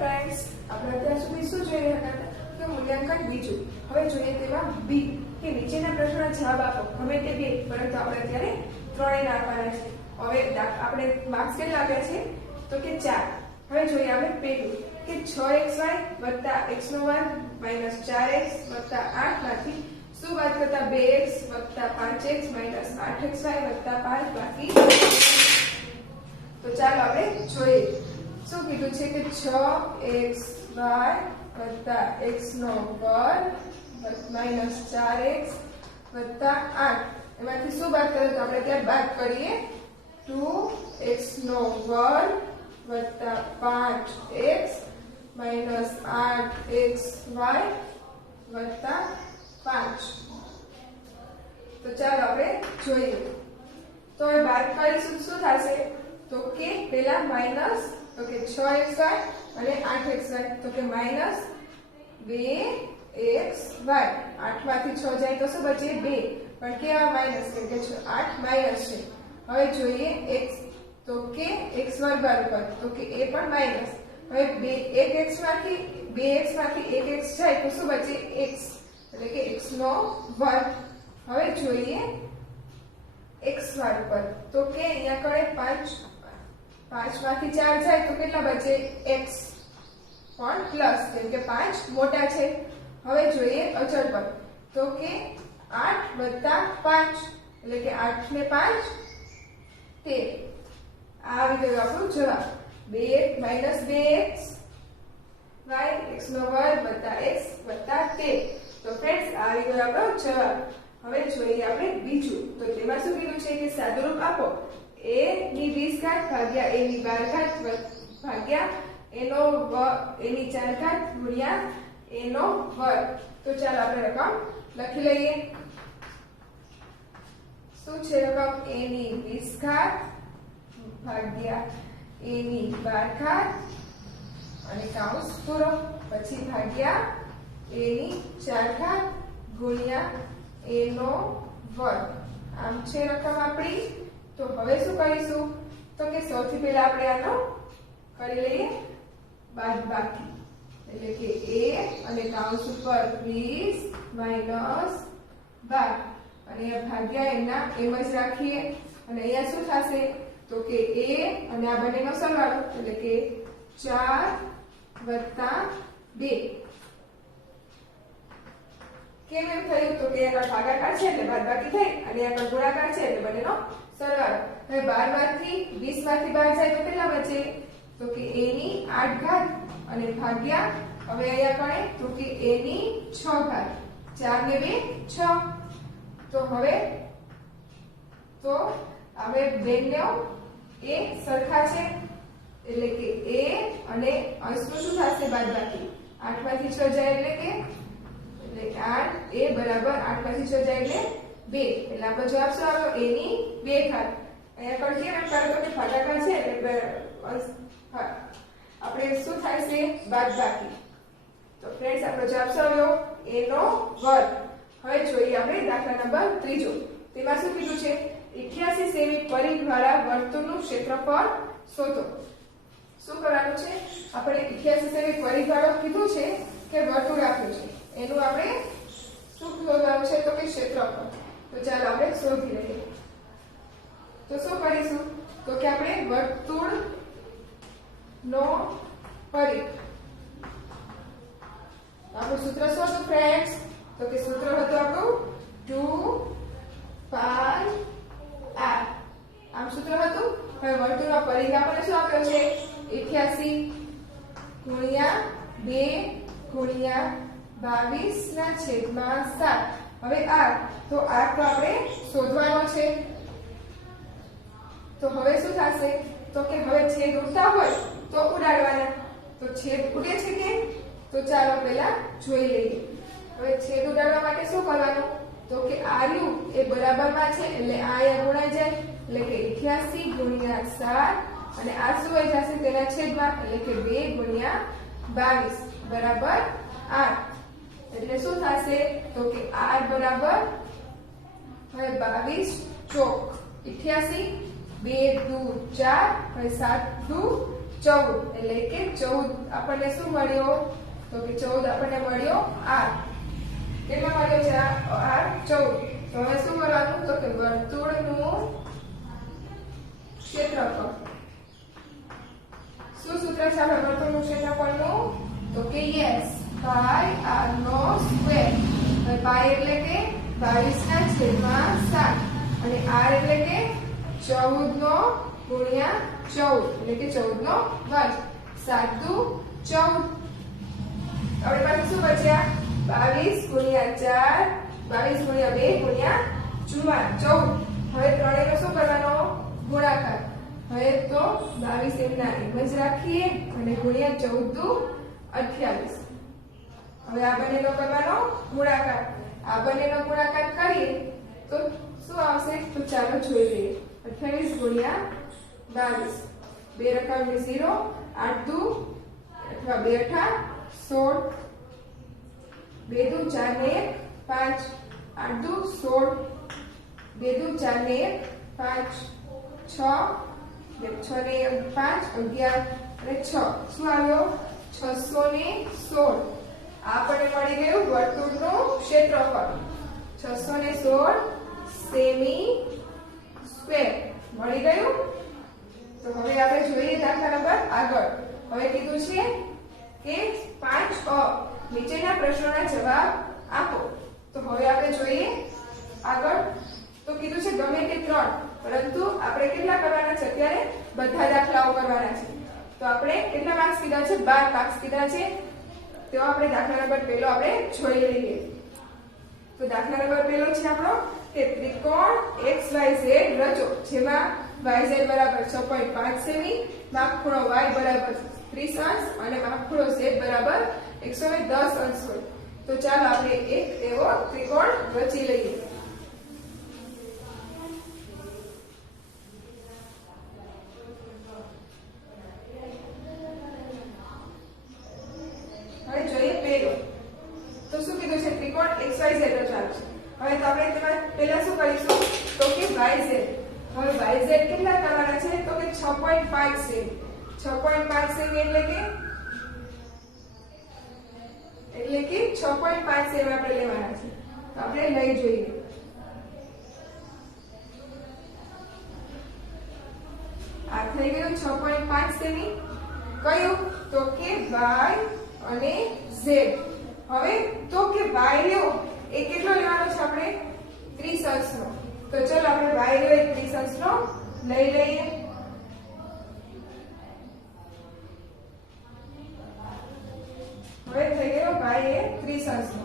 Friends, આપણે અત્યાર સુધી શું જોઈ રહ્યા હતા કે મૂલ્યાંકન બીજું. હવે જોઈએ તેમાં બી કે નીચેના પ્રશ્નોના જવાબ આપો. ગમે તે બે, પરંતુ આપણે અત્યારે ત્રણેય આપવાના છે. હવે આપણે માર્ક્સ કેટલા આપ્યા છે તો કે 4. હવે જોઈએ આપણે પેલું કે 6xy + x નો વર્ગ - 4x + 8 માંથી શું બાદ કરતા 2x + 5x - 8xy + 5 બાકી. તો ચાલો આપણે જોઈએ. શું કીધું છે કે 6xy + x નો વર્ગ - 4x + 8 એમાંથી શું બાદ કરે તો આપણે ત્યાં બાદ કરીએ 2x નો વર્ગ + 5x - 8xy + 5. તો ચાલો આપણે જોઈએ. તો એ બાદ કરીશું શું થશે તો કે પેલા માઈનસ તો કે 6xy અને 8xy તો કે -2xy. 8 માંથી 6 જાય તો શું બચે 2, પણ કેવા માઈનસ કેમ કે 8 માઈનસ છે. હવે જોઈએ x તો કે x વર્ગ ઉપર તો કે એ પણ માઈનસ. હવે 1x માંથી 1x જાય તો શું બચે x એટલે કે x નો વર્ગ. હવે જોઈએ x વર્ગ પર તો કે અહીંયા કરે 5 માંથી 4 જાય તો કેટલા બચે x પણ પ્લસ કેમ કે 5 મોટા છે. હવે જોઈએ અચળ પર તો કે 8 + 5 એટલે કે 8 ને 5 13. આ આવી ગયો આપણો જવાબ. 2x y x નો વર્ગ + x + 13. તો ફ્રેન્ડ્સ આ આવી ગયો આપણો જવાબ. હવે જોઈએ આપણે બીજું. તો તેમાં શું કીધું છે કે સાદુરૂપ આપો a ની 20 ઘાત ભાગ્યા a ની 12 ઘાત ભાગ્યા a નો વર્ગ a ની 4 ઘાત ગુણ્યા a નો વર્ગ. તો ચાલો આપણે રકમ લખી લઈએ. શું છે રકમ a ની 20 ઘાત ભાગ્યા a ની 12 ઘાત અને કૌંસ પૂરો પછી ભાગ્યા a ની 4 ઘાત ગુણ્યા a નો વર્ગ. આમ છે રકમ આપણી. તો હવે શું કરીશું તો કે સૌથી પહેલા આપણે આનો કરી લઈએ બાદબાકી એટલે કે a અને કૌંસ ઉપર 20 - 12 અને ભાગ્યા એના એમ જ રાખીએ અને અહીંયા શું થશે તો કે a અને આ બંનેનો સરવાળો એટલે કે 4 + 2. કેમ એમ થયું તો કે આગળ ભાગાકાર છે એટલે બાદબાકી થઈ અને આગળ ગુણાકાર છે એટલે બંનેનો સરવાળો. હવે 12 માંથી 20 માંથી 12 જાય તો કેટલા બચે તો કે a ની 8 ઘાત અને ભાગ્યા હવે અહીંયા કણે તો કે a ની 6 ઘાત 4 ને 2 6. તો હવે બંનેનો a સરખા છે એટલે કે a અને અંશનું શું થશે બાદબાકી 8 માંથી 6 જાય એટલે 8 a બરાબર 8 માંથી 6 જાય એટલે 2 એટલે આપણો જવાબ શું આવ્યો a ની 2 ઘાત. અહીંયા પણ કેમ એમ કરો તો ભાગાકાર છે એટલે આપણે શું થાય છે બાદબાકી. તો ફ્રેન્ડ્સ આપણો જવાબ શું આવ્યો a નો વર્ગ. હવે જોઈએ આપણે દાખલા નંબર 3. તેમાં શું કીધું છે 88 સેમી પરિઘવાળા વર્તુળનું ક્ષેત્રફળ શોધો. શું કરવાનું છે આપણે 88 સેમી પરિઘવાળો કીધું છે કે વર્તુળ આપ્યું છે એનું આપણે શું શોધવાનું છે તો કે ક્ષેત્રફળ. તો ચાલો આપણે શોધી લઈએ. તો શું કરીશું તો કે આપણે વર્તુળ નો પરિઘ આપણું સૂત્ર શું હતું ફ્રેન્ડ્સ તો કે સૂત્ર હતું આપણું 2πr. આમ સૂત્ર હતું. હવે વર્તુળનો પરિઘ આપણને શું આપ્યો છે 88 × 2 × 22/7. હવે r તો r તો આપણે શોધવાનો છે. તો હવે શું થશે તો કે હવે છેદ ઉડતા હોય તો ઉડાડવાના. તો છેદ ઉડે છે કે તો ચાલો પહેલા જોઈ લઈએ. હવે છેદ ઉડાડવા માટે શું કરવાનું તો કે આર્યુ એ બરાબરમાં છે એટલે આ અહીંયા ગુણાઈ જાય એટલે કે 88 × 7 અને આ શું હોય જશે તેના છેદમાં એટલે કે 2 × 22 બરાબર 8. એટલે શું થશે તો કે r બરાબર હવે 22 ચોક 88 2 દુ 4 હવે 7 દુ 14 એટલે કે 14 આપણને શું મળ્યો તો કે 14 આપણને મળ્યો r કેટલા મળ્યો છે r 14 તો હવે શું કરવાનું તો કે વર્તુળનું ક્ષેત્રફળ શું સૂત્ર છે આપણે વર્તુળનું ક્ષેત્રફળનું તો કે યસ પાઈ r નો સ્ક્વેર હવે પાઈ એટલે કે 22 ના છેદમાં 7 અને r એટલે કે 14 નો ગુણ્યા 14 એટલે કે 14 નો વર્ગ 7 દુ 14 આપણી પાસે શું બચ્યા 22 ગુણ્યા 4 22 ગુણ્યા 2 ગુણ્યા 14 હવે ત્રણેયનો શું કરવાનો ગુણાકાર હવે તો 22 એમના એમ જ રાખીએ અને ગુણ્યા 14 દુ 28 હવે આ બંનેનો કરવાનો ગુણાકાર આ બંનેનો ગુણાકાર કરીએ તો શું આવશે તો ચાલો જોઈ લઈએ 28 ગુણ્યા 22 બે રકમની 0 8 દુ અથવા 2 અઠા 16 2 દુ 4 ને 1 5 8 દુ 16 2 દુ 4 ને 1 5 6 6 ને 5 11 અને 6 શું આવ્યો 616 આ આપણને મળી ગયું વર્તુળનું ક્ષેત્રફળ 616 સેમી સ્ક્વેર મળી ગયું તો હવે આપણે જોઈએ દાખલા નંબર આગળ હવે કીધું છે કે 5 નીચેના પ્રશ્નોના જવાબ આપો તો હવે આપણે જોઈએ આગળ તો કીધું છે ગમે તે 3 પરંતુ આપણે કેટલા કરવાના છે અત્યારે બધા દાખલાઓ કરવાના છે તો આપણે કેટલા માર્ક્સ કીધા છે 12 માર્ક્સ કીધા છે તો આપણે દાખલા નંબર પહેલો આપણે જોઈ લઈએ તો દાખલા નંબર પહેલો છે આપણો કે ત્રિકોણ XYZ રચો જેમાં YZ બરાબર 6.5 સેમી માપખૂણો Y બરાબર 30 અંશ અને માપખૂણો Z બરાબર 110 અંશ હોય તો ચાલો આપણે એક એવો ત્રિકોણ રચી લઈએ હવે જોઈએ પહેલો તો શું કીધું છે ત્રિકોણ XYZ રચવાનું છે હવે તો આપણે તેમાં પહેલા શું કરીશું તો કે YZ હવે YZ કેટલા કરવાના છે તો કે 6.5 સેમી 6.5 સેમી એટલે કે 6.5 સેમી આપણે લેવાના છે તો આપણે લઈ જોઈએ આ થઈ ગયું 6.5 સેમી કયું તો કે Y અને Z હવે તો કે y લ્યો એ કેટલો લેવાનો છે આપણે 30 અંશનો તો ચલો આપણે y લ્યો એ 30 અંશનો લઈ લઈએ હવે થઈ ગયો y એ 30 અંશનો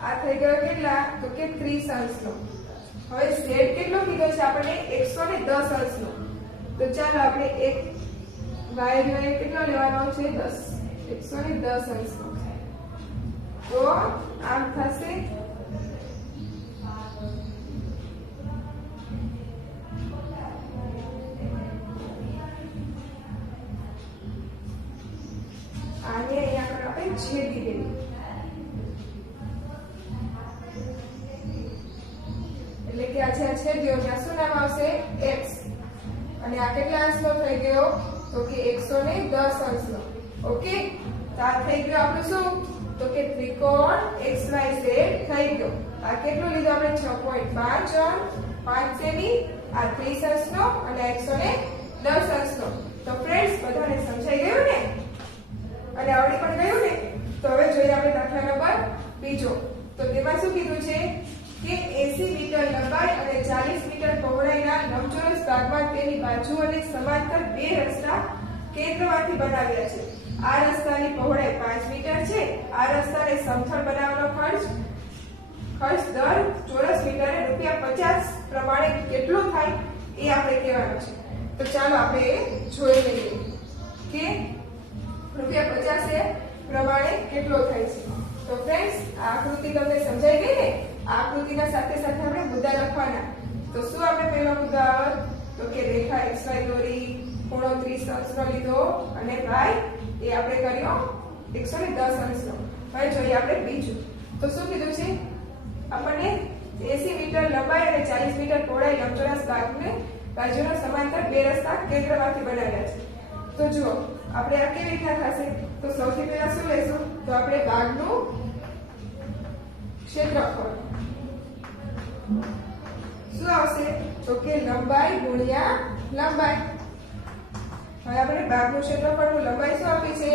આ થઈ ગયો કેટલા તો કે 30 અંશનો હવે z કેટલો કીધો છે આપણે 110 અંશનો તો ચાલો આપણે એક y નો કેટલો લેવાનો છે 10 110 અંશનો તો આમ થશે આને અહીંયા આપણે છેદી દઈએ એટલે કે આ છેદ્યો ત્યાં શું નામ આવશે x અને આ કેટલા અંશનો થઈ ગયો તો કે 110 અંશનો ઓકે તો આ થઈ ગયો આપણું શું તો કે ત્રિકોણ XYZ થઈ ગયો આ કેટલું લીધું આપણે 6.5 5 સેમી આ 30 અંશનો અને 110 અંશનો તો ફ્રેન્ડ્સ બધાને સમજાઈ ગયું ને અને આવડી પણ ગયું ને તો હવે જોઈએ આપણે દાખલા નંબર બીજો તો તેમાં શું કીધું છે કે 80 મીટર લંબાઈ અને 40 મીટર પહોળાઈના લંબચોરસ ભાગમાં તેની બાજુઓને સમાંતર બે રસ્તા કેન્દ્રમાંથી બનાવ્યા છે આ રસ્તાની પહોળાઈ 5 મીટર છે આ રસ્તાને સમતલ બનાવવાનો ખર્ચ દર ચોરસ મીટરે ₹50 પ્રમાણે કેટલો થાય એ આપણે કહેવાનું છે તો ચાલો આપણે જોઈ લઈએ કે ₹50 એ પ્રમાણે કેટલો થાય છે તો ફ્રેન્ડ્સ આ આકૃતિ તમને સમજાઈ ગઈ ને આ આકૃતિના સાથે સાથે આપણે મુદ્દા લખવાના તો શું આપણે પહેલો મુદ્દો આવે તો કે રેખા XY દોરી ખૂણો 30 અંશનો લીધો અને y એ આપણે કર્યો 110 અંશનો હવે જોઈએ આપણે બીજું તો શું કીધું છે આપણને 80 મીટર લંબાઈ અને 40 મીટર પહોળાઈ લંબચોરસ બાજુના સમાંતર બે રસ્તા કેન્દ્રમાંથી બનાવ્યા છે. તો જુઓ આપણે આ કેવી રીતના થશે? તો સૌથી પહેલા શું લેશું? તો આપણે ભાગનું ક્ષેત્રફળ શું આવશે? તો કે લંબાઈ ગુણ્યા લંબાઈ. હવે આપણે ભાગનું ક્ષેત્રફળનું લંબાઈ શું આપી છે?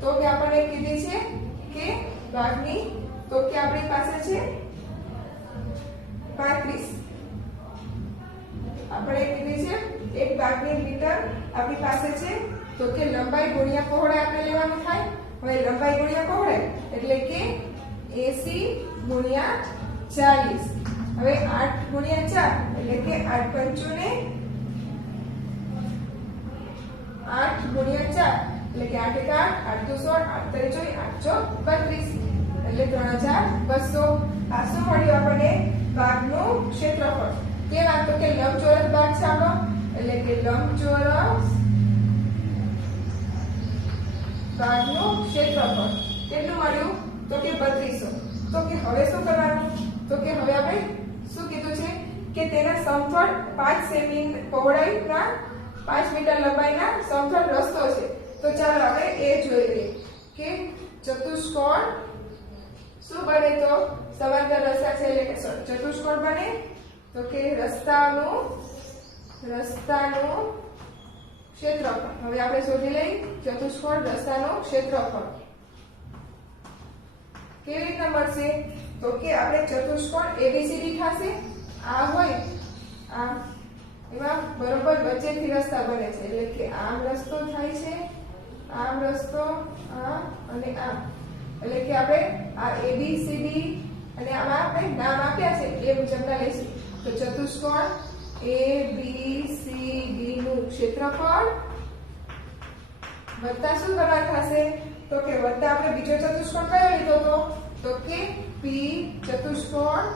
તો કે આપણને કીધી છે કે ભાગની, તો કે આપણી પાસે છે 35. આપણે કીધી છે એક ભાગની મીટર આપણી પાસે છે, તો કે લંબાઈ ગુણ્યા પહોળાઈ આપણે લેવાનું થાય. હવે લંબાઈ ગુણ્યા પહોળાઈ એટલે કે 80 ગુણ્યા 40. હવે 8 ગુણ્યા 4 એટલે કે 8 પંચું ને 8 ગુણ્યા 4 એટલે કે 8 એક 8, 8 દુ 16, 8 તરી 24, 8 ચોક 32 એટલે 3200. આ શું મળ્યું આપણને? ભાગનું ક્ષેત્રફળ. કેવા? તો કે લંબચોરસ ભાગ છે આપણો, એટલે કે લંબચોરસ ભાગનું ક્ષેત્રફળ કેટલું મળ્યું? તો કે 3200. તો કે હવે શું કરવાનું? તો કે હવે આપણે શું કીધું છે કે તેના સમતળ 5 સેમી પહોળાઈના 5 મીટર લંબાઈના સમતળ રસ્તો છે. તો ચાલો આપણે એ જોઈ લઈએ કે ચતુષ્કોણ શું બને? તો સમાંતર રસ્તા છે એટલે કે ચતુષ્કોણ બને. તો કે રસ્તાનું ક્ષેત્રફળ. હવે આપણે શોધી લઈએ ચતુષ્કોણ રસ્તાનું ક્ષેત્રફળ કેવી રીતના મળશે? તો કે આપણે ચતુષ્કોણ એબીસીડી થશે. આ હોય આ એમાં બરોબર વચ્ચેથી રસ્તા બને છે, એટલે કે આમ રસ્તો થાય છે, આમ રસ્તો, આમ અને આમ. એટલે કે આપણે આ એબીસીડી અને આમાં આપણે નામ આપ્યા છે એ મુજબના લઈશું. તો ચતુષ્કોણ એબીસીડી નું ક્ષેત્રફળ વત્તા શું કરવાનું થશે? તો કે વત્તા આપણે બીજો ચતુષ્કોણ કયો લીધો હતો? તો કે પી ચતુષ્કોણ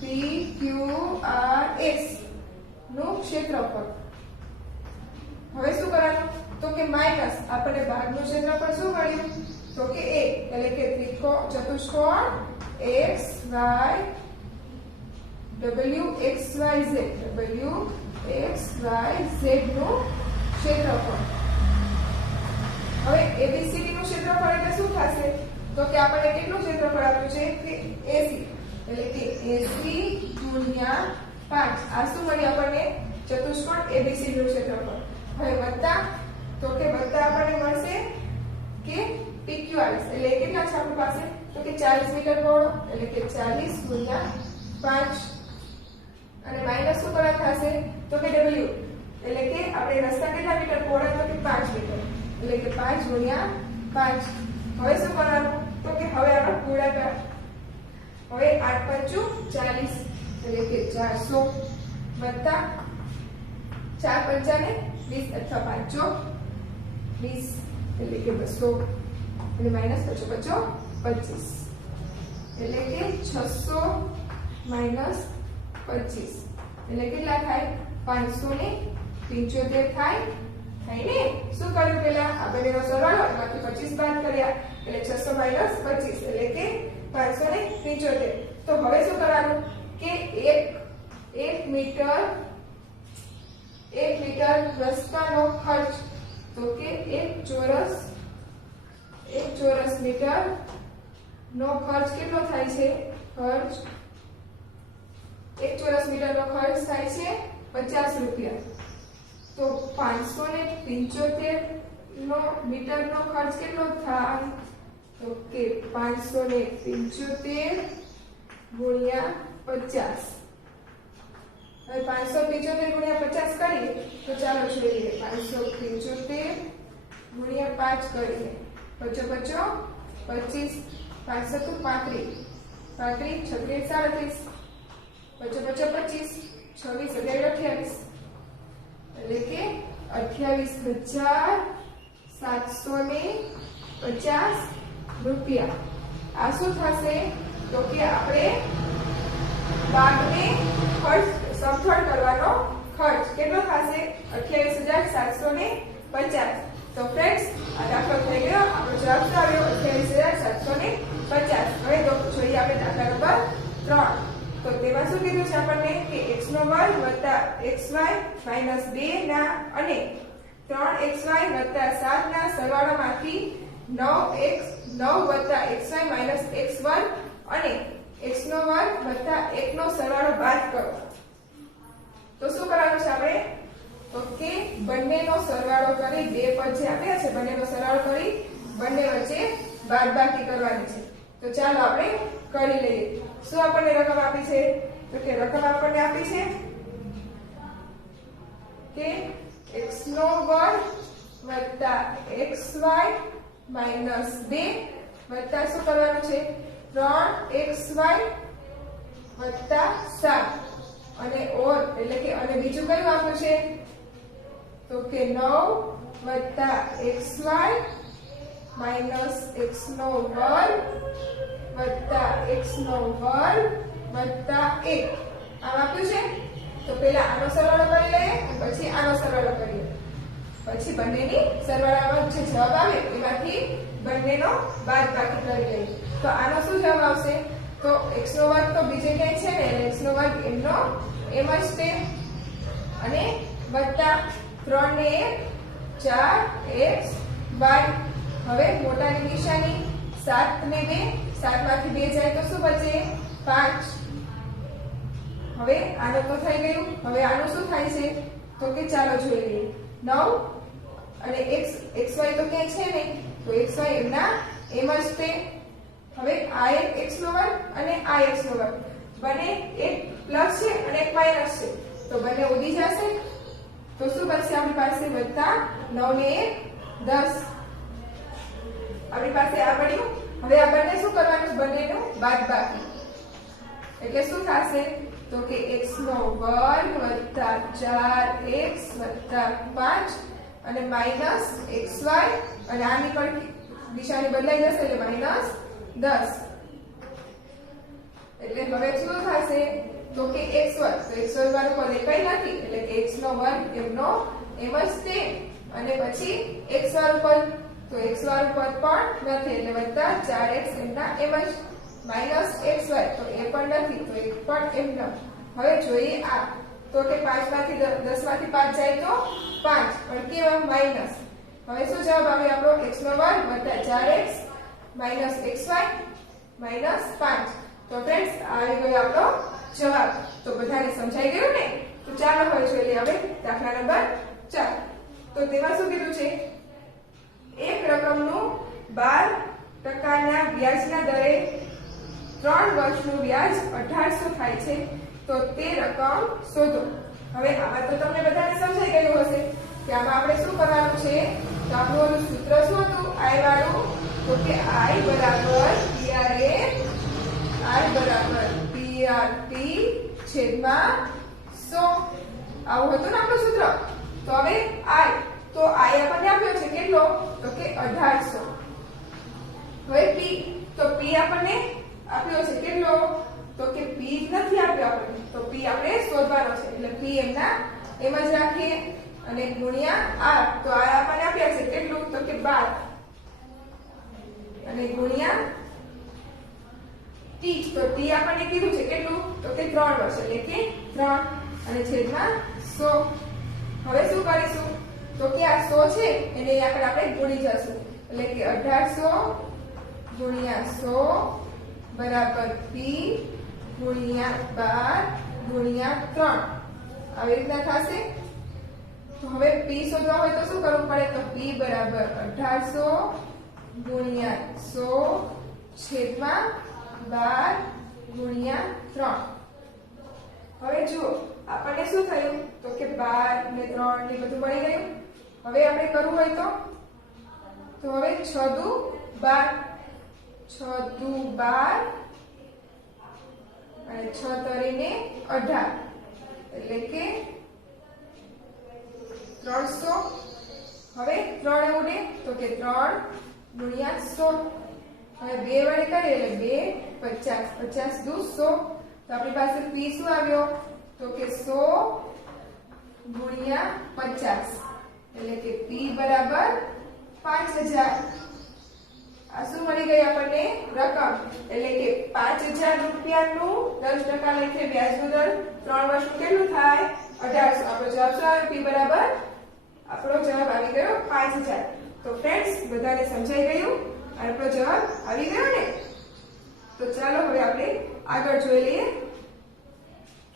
PQRS નું ક્ષેત્રફળ. હવે શું કરવાનું? તો કે માઈનસ આપણને ભાગનું ક્ષેત્રફળ શું મળ્યું? તો કે a એટલે કે ચતુષ્કોણ WXYZ નું ક્ષેત્રફળ. હવે ABCD નું ક્ષેત્રફળ એટલે શું થશે? તો કે આપણને કેટલું ક્ષેત્રફળ આપ્યું છે કે 80 એટલે કે 80 ગુણ્યા 5. આ શું મળ્યું આપણને? ચતુષ્કોણ ABCD નું ક્ષેત્રફળ. હવે વત્તા, તો કે વત્તા આપણને મળશે કે PQRS એટલે કેટલા છે આપણી પાસે? તો કે 40 મીટર પહોળો એટલે કે 40 ગુણ્યા 5 અને માઈનસ શું કરવા થશે? તો કે W એટલે કે આપણે રસ્તા કેટલા મીટર પહોળા? તો કે 5 મીટર એટલે કે 5 ગુણ્યા 5. હવે શું કરવાનું? તો કે હવે આપણો ગુણાકાર. હવે 8 પંચું 40 એટલે કે 400 વત્તા 4 પંચાને 20 અથવા 5 ચોક 20 એટલે કે 200 અને માઈનસ 5 25 એટલે કે 600 માઈનસ 25 એટલે કેટલા થાય? 575 થાય ને? શું કર્યું પેલા? આ બંનેનો સરવાળો એમાંથી 25 બાદ કર્યા એટલે 600 માઈનસ 25 એટલે કે 575. તો હવે શું કરવાનું કે 1 મીટર રસ્તાનો ખર્ચ, તો કે 1 ચોરસ મીટર નો ખર્ચ કેટલો થાય છે? 1 ચોરસ મીટર નો ખર્ચ થાય છે 50 રૂપિયા. તો 575 નો મીટર નો ખર્ચ કેટલો થાય? તો કે 575 ગુણ્યા 50. હવે 575 ગુણ્યા 50 કરીએ તો ચાલો જોઈએ. 575 ગુણ્યા 5 કરીએ 55 25 5 35 35 36 37 55 25 26 28 એટલે કે 28,750 રૂપિયા. આ શું થશે? તો કે આપણે ભાગને ખર્ચ સમથળ કરવાનો ખર્ચ કેટલો થશે? 28,750. તો ફ્રેન્ડ્સ આ દાખલો થઈ ગયો. આપણો જવાબ શું આવ્યો? 28,750. હવે જોઈએ આપણે દાખલા નંબર 3. તો તો તેમાં શું કીધું છે આપણને કે x² + xy - 2 ના અને 3xy + 7 ના સરવાળામાંથી 9 + xy - x1 અને x² + 1 નો સરવાળો બાદ કરો. તો શું કરવાનું છે આપણે? તો કે બંનેનો સરવાળો કરી બે પદ જે આપ્યા છે બંનેનો સરવાળો કરી બંને વચ્ચે બાદબાકી કરવાની છે. તો ચાલો આપણે કરી લઈએ. શું આપણને રકમ આપી છે? તો કે રકમ આપણને આપી છે કે x² + xy - 2 વત્તા શું કરવાનું છે 3xy + 7 અને ઓર એટલે કે અને બીજું કયું આપ્યું છે? તો કે 9 + xy - x² + x² + 1 આમ આપ્યું છે. તો પહેલા આનો સરવાળો કરી લઈએ પછી આનો સરવાળો કરીએ. પછી બંનેની સરવાળામાં જે જવાબ આવે એમાંથી બંનેનો બાદબાકી કરી લઈએ. તો આનો શું જવાબ આવશે? તો x² તો બીજે ક્યાંય છે ને x² એમનો એમ જ છે અને વત્તા 3 ને 1 4xy. હવે મોટાની નિશાની 7 ને 2 7 માંથી 2 જાય તો શું બચે 5. હવે આનો તો થઈ ગયું. હવે આનું શું થાય છે? તો કે ચાલો જોઈ લઈએ. 9 અને xy તો ક્યાંય છે નહીં તો xy એમના એમ જ છે. હવે આ એક x² અને આ x² બંને એક પ્લસ છે અને એક માઈનસ છે તો બંને ઉડી જશે. તો શું બચશે આપણી પાસે? વત્તા 9 ને 1 10. આપણી પાસે આ પડ્યું. હવે આ બંને શું કરવાનું? બંનેનું બાદબાકી. એટલે શું થશે? તો કે x² + 4x + 5 અને માઈનસ xy અને આની પણ નિશાની બદલાઈ જશે એટલે -10. એટલે હવે શું થશે? તો કે x² તો x² વાળું પદ કઈ નથી એટલે કે x² એમનો એમ જ છે અને પછી x વાળું પદ તો x વાળું પદ પણ નથી એટલે વત્તા 4x એમના એમ જ -xy તો એ પણ નથી તો એક પણ એમનો. હવે જોઈએ આ તો કે 5 માંથી 10 માંથી 5 જાય તો 5 પણ કેવા માઈનસ. હવે શું જવાબ આવે આપણો? x² + 4x - xy - 5. તો ફ્રેન્ડ્સ આવી ગયો આપણો જવાબ. તો બધાને સમજાઈ ગયું ને? તો ચાલો હવે જોઈ લઈએ હવે દાખલા નંબર 4. તો તેમાં શું કીધું છે? એક રકમનું 12% વ્યાજના દરે 3 વર્ષનું વ્યાજ 1800 થાય છે તો તે રકમ શોધો. હવે આમાં તો તમને બધાને સમજાઈ ગયું હશે કે આમાં આપણે શું કરવાનું છે? તો આપણું ઓલું સૂત્ર શું હતું I વાળું? તો કે I બરાબર PRP છેદમાં 100 આવું હતું ને આપણું સૂત્ર. તો હવે I તો I આપણને આપ્યો છે કેટલો? તો કે 1800. હવે P તો P આપણને આપ્યો છે કેટલો? તો કે P નથી આપ્યો આપણને તો P આપણે શોધવાનો છે એટલે P એમના એમ જ રાખીએ અને ગુણ્યા R તો R આપણને આપ્યા છે કેટલું? તો કે 12 અને ગુણ્યા T તો T આપણને કીધું છે કેટલું? તો કે 3 વર્ષ એટલે કે 3 અને છેદમાં 100. હવે શું કરીશું? તો કે આ 100 છે એને આપણે ગુણી જશું એટલે કે 1800 ગુણ્યા 100 બરાબર P ગુણ્યા 12 ગુણ્યા 3 આવી રીતના થશે. તો હવે P શોધવા હોય તો શું કરવું પડે? તો P બરાબર 1800 ગુણ્યા 100 છેદમાં 12 ગુણ્યા 3. હવે જુઓ આપણને શું થયું? તો કે 12 ને 3 ને બધું મળી ગયું. હવે આપણે કરવું હોય તો હવે 6 દુ 12 અને 6 તરીને 18 એટલે કે 300. હવે 3 ઉડે તો કે 3 ગુણ્યા 100. હવે 2 વડે કરીએ એટલે 2 50 50 દુ 100 તો આપણી પાસે P શું આવ્યો? તો કે 100 ગુણ્યા 50 એટલે કે P બરાબર 5000. આ શું મળી ગઈ આપણને રકમ એટલે કે 5000 રૂપિયાનું 10% લેખે વ્યાજનો દર 3 વર્ષનું કેટલું થાય 1800 આપણો જવાબ શું આવ્યો p બરાબર આપણો જવાબ આવી ગયો 5000 તો ફ્રેન્ડ્સ બધાને સમજાઈ ગયું આપણો જવાબ આવી ગયો ને તો ચાલો હવે આપણે આગળ જોઈ લઈએ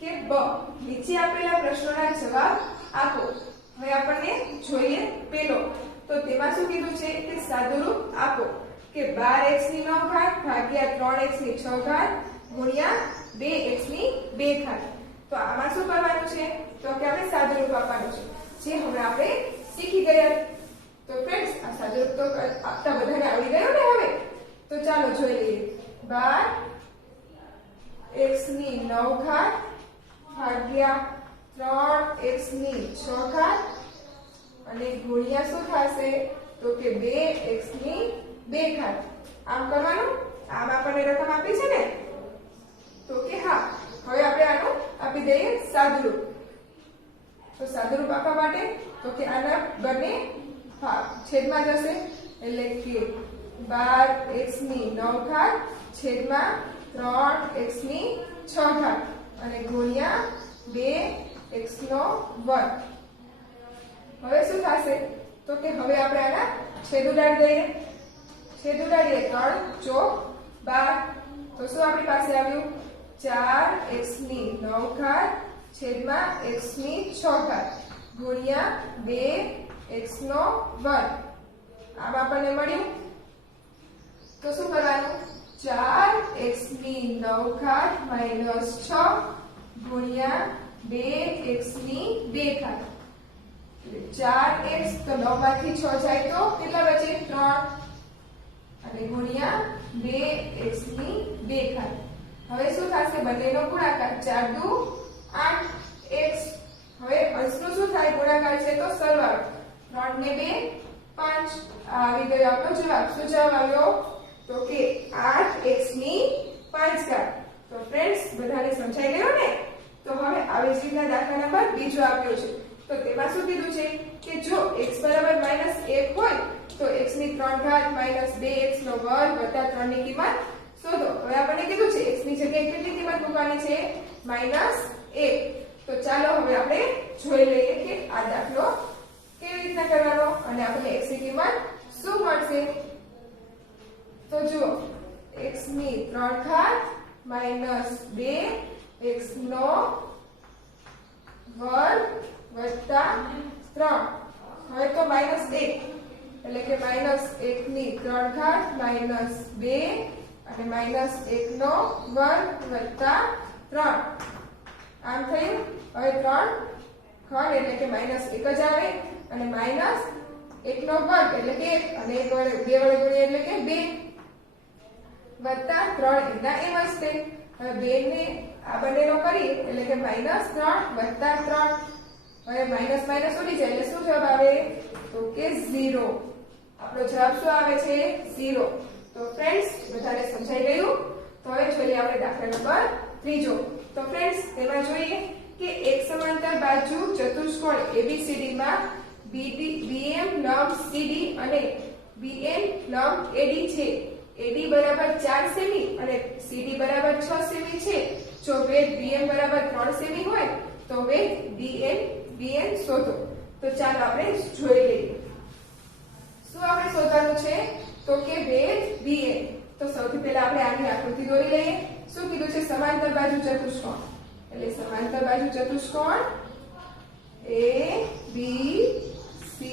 કે બ નીચે આપેલા પ્રશ્નોના જવાબ આપો હવે આપણને જોઈએ પેલો તો તેમાં શું કીધું છે કે સાદુરૂપ આપો કે 12x ની 9 ઘાત ભાગ્યા 3x ની 6 ઘાત ગુણ્યા 2x ની 2 ઘાત તો આમાં શું કરવાનું છે તો કે આપણે સાદુરૂપ આપવાનું છે જે હવે આપણે શીખી ગયા તો ફ્રેન્ડ્સ આ સાદુરૂપ તો આપતા બધાને આવડી ગયો ને હવે તો ચાલો જોઈ લઈએ 12x ની 9 ઘાત ભાગ્યા 3x ની 6 ઘાત અને ગુણ્યા શું થશે તો કે 2x ની 2 ઘાત આમ કરવાનું આમ આપણને રકમ આપી છે ને તો કે હા હવે આપણે આનું આપી દઈએ સાદુરૂપ તો સાદુરૂપ આપવા માટે તો કે આના બંને છેદમાં જશે એટલે કે 12x ની 9 ઘાત છેદમાં 3x ની 6 ઘાત અને ગુણ્યા 2x નો વર્ગ હવે શું થશે તો કે હવે આપણે આના છેદ ઉડાડી દઈએ છેદ ઉડાડીએ 3 ચોક 12 તો શું આપણી પાસે આવ્યું 4x ની 9 ઘાત છેદમાં x ની 6 ઘાત ગુણ્યા 2x નો વર્ગ આમ આપણને મળ્યું તો શું કરવાનું 4x ની 9 ઘાત -6 ગુણ્યા 2x ની 2 ઘાત 4x તો 9 માંથી 6 જાય તો કેટલા બચે 3 અને ગુણ્યા 2x ની 2 ઘાત હવે શું થશે બંનેનો ગુણાકાર 4 દુ 8x હવે અંશનો શું થાય ગુણાકાર છે તો સરવાળો 3 ને 2 5 આવી ગયો આપણો જવાબ શું જવાબ આવ્યો તો કે 8x ની 5 ઘાત તો ફ્રેન્ડ્સ બધાને સમજાઈ ગયો ને તો હવે આવી જ રીતના દાખલા નંબર બીજો આપ્યો છે તો તેમાં શું કીધું છે કે જો x બરાબર -1 હોય તો x ની 3 ઘાત -2x નો વર્ગ વત્તા 3 ની કિંમત શોધો હવે આપણને કીધું છે x ની જગ્યાએ કેટલી કિંમત મૂકવાની છે -1 તો ચાલો હવે આપણે જોઈ લઈએ કે આ દાખલો કેવી રીતના કરવાનો અને આપણને x ની કિંમત શું મળશે તો જુઓ x ની 3 ઘાત -2x નો વર્ગ વત્તા 3 હવે તો -1 એટલે કે -1 ની 3 ઘાત -2 અને -1 નો વર્ગ વત્તા 3 આમ થયું હવે 3 ઘન એટલે કે -1 જ આવે અને -1 નો વર્ગ એટલે કે 1 અને 1 વડે 2 વડે ગુણીએ એટલે કે 2 વત્તા 3 એના એમ જ તે હવે 2 ને આ બંનેનો કરીએ એટલે કે -3 વત્તા 3 હવે માઈનસ માઈનસ ઉડી જાય એટલે શું જવાબ આવે તો કે 0 આપણો જવાબ શું આવે છે 0 તો ફ્રેન્ડ્સ બધાને સમજાઈ ગયું તો હવે જોઈએ આપણે દાખલા નંબર 3 તો ફ્રેન્ડ્સ તેમાં જોઈએ કે એક સમાંતર બાજુ ચતુષ્કોણ ABCD માં BM લંબ CD અને BN લંબ AD છે AD બરાબર 4 સેમી અને CD બરાબર 6 સેમી છે જો વેધ BM બરાબર 3 સેમી હોય તો વેધ BN શોધો તો ચાલો આપણે જોઈ લઈએ શું આપણે શોધવાનું છે તો કે વેધ BN તો સૌથી પહેલા આપણે આની આકૃતિ દોરી લઈએ શું કીધું છે સમાંતર બાજુ ચતુષ્કોણ એટલે સમાંતર બાજુ ચતુષ્કોણ ABCD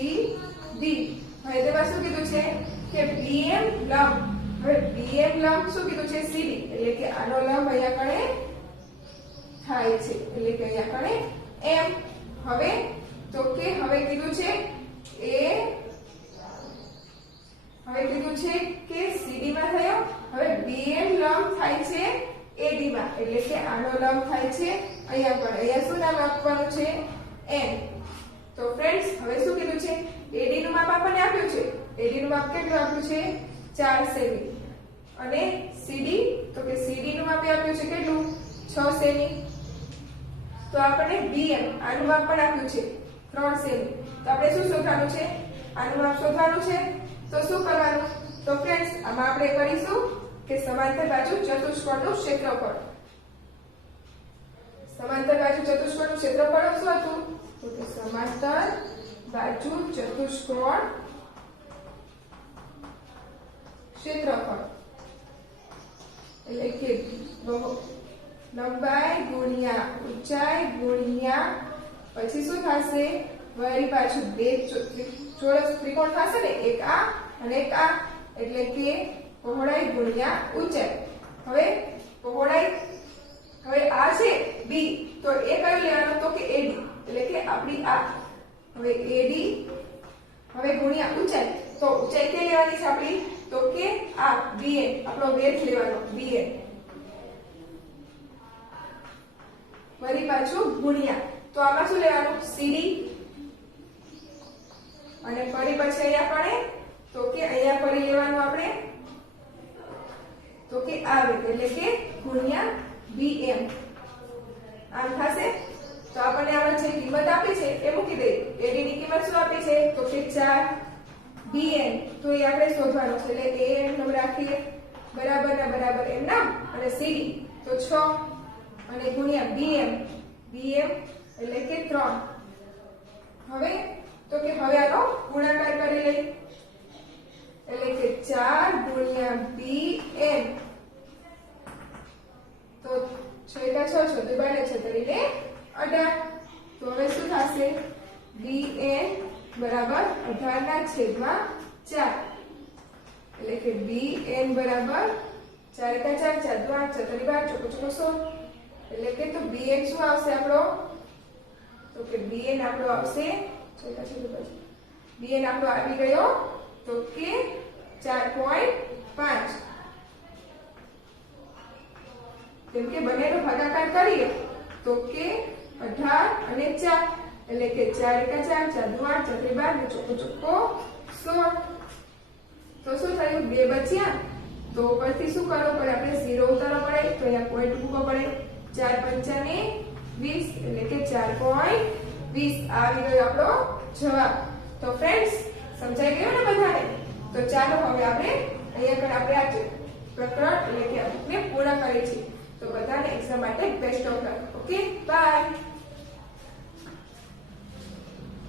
હવે તેમાં શું કીધું છે કે BM લંબ હવે BM લંબ શું કીધું છે CD એટલે કે આનો લંબ અહીંયા કણે થાય છે એટલે કે અહીંયા કણે M હવે તો કે હવે કીધું છે કે CD માં થયો હવે BM લંબ થાય છે AD માં એટલે કે આનો લંબ થાય છે અહીંયા પણ અહીંયા શું નામ આપવાનું છે M તો ફ્રેન્ડ્સ હવે શું કીધું છે AD નું માપ આપણને આપ્યું છે AD નું માપ કેટલું આપ્યું છે 4 સેમી અને CD તો કે CD નું માપ આપ્યું છે કેટલું 6 સેમી તો આપણને BM આનું માપ પણ આપ્યું છે 3 સેમી તો આપણે શું શોધવાનું છે આનું માપ શોધવાનું છે તો શું કરવાનું તો ફ્રેન્ડ્સ આમાં આપણે કરીશું કે સમાંતર બાજુ ચતુષ્કોણનું ક્ષેત્રફળ. સમાંતર બાજુ ચતુષ્કોણનું ક્ષેત્રફળ શું હતું? તો કે સમાંતર બાજુ ચતુષ્કોણ ક્ષેત્રફળ એટલે કે લંબાઈ ગુણ્યા ઊંચાઈ ગુણ્યા પછી શું થશે? વળી પાછું બે ચોરસ ત્રિકોણ થશે ને, એક આ અને એક આ, એટલે કે પહોળાઈ ગુણ્યા ઊંચાઈ. હવે પહોળાઈ, હવે આ છે બી, તો એ કયો લેવાનો? તો કે એડી, એટલે કે આપણી આ. હવે એડી, હવે ગુણ્યા ઊંચાઈ, તો ઊંચાઈ કે લેવાની છે આપણી? તો કે આ બીએન, આપણો બેઝ લેવાનો બીએન. વળી પાછું ગુણ્યા, તો આમાં શું લેવાનું? સીડી. અને ફરી પછી અહીંયા પડે, તો કે અહીંયા ફરી લેવાનું આપણે, તો કે આવે, એટલે કે ગુણ્યા બીએમ. આમ થશે. તો આપણને આમાં જે કિંમત આપી છે એ મૂકી દઈએ. એડી ની કિંમત શું આપી છે? તો કે 4. બીએન તો એ આપણે શોધવાનું છે, એટલે એ એમ રાખીએ બરાબર ના બરાબર એમ નામ, અને સીડી તો 6 અને ગુણ્યા બીએમ, બીએમ એટલે કે 3. હવે તો કે હવે આનો ગુણાકાર કરી લઈએ, એટલે કે 4 ગુણ્યા બીએન, તો 6 × 6 = 18. તો હવે શું થશે? બીએન બરાબર 18/4, એટલે કે બીએન બરાબર 4 × 4 = 8, 4 × 12 = 16. એટલે કે તો બીએન શું આવશે આપણો? તો કે બીએન આપણો આવશે, બીએન આપણો આવી ગયો તો કે 4.5. કેમ કે બંનેનો ભાગાકાર કરીએ તો કે 18 અને 4, એટલે કે 4 × 4 = 8, 4 × 12 = 16. તો શું થયું? 2 બચ્યા. તો ઉપરથી શું કરવું પડે? આપણે 0 ઉતારવો પડે, તો અહીંયા પોઈન્ટ મૂકવો પડે. 4 × 5 = 20, એટલે કે 4.20 આવી ગયો આપણો જવાબ. તો ફ્રેન્ડ્સ સમજાઈ ગયું ને બધાને? તો ચાલો હવે આપણે અહીંયા પણ આપણે આ પ્રકરણ એટલે કે આપણે પૂર્ણ કરીએ છીએ. તો બધાને એક્ઝામ માટે best of luck. Okay, by.